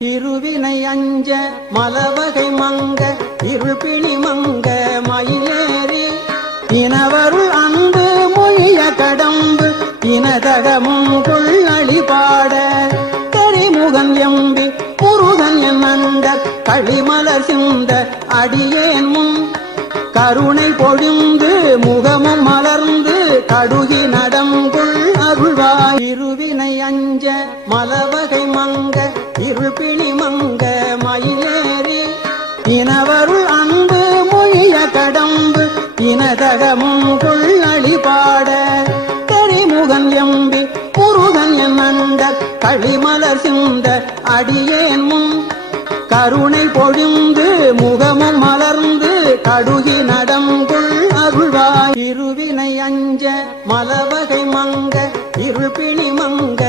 இருவினை அஞ்ச மலவகை மங்க இருள்பிணி மங்க மயிலேறி இனவருள் அன்பு மொழிய கடம்பு இனதகமும் கொள்ளளி பாட தெரிமுகன் எம்பி முருகன் என் அண்ட களிமலர் சிந்த அடியேன் முன் கருணை பொழிந்து முகமும் மலர்ந்து கடுகி நடங்குள் அருள்வாய் இருவினை அஞ்ச மலவகை மங்க இருள்பிணி மங்க மயிலேறி இனவருள் அன்பு மொழிய கடம்பு இனதகமும் கொள்ளளி பாட தெரிமுகன் எம்பி முருகன் என் அண்ட களிமலர் சிந்த அடியேன் முன் கருணை பொழிந்து முகமும் மலர்ந்து கடுகி நடங்குள் அருள்வாய் இருவினை அஞ்ச மலவகை மங்க இருள்பிணி மங்க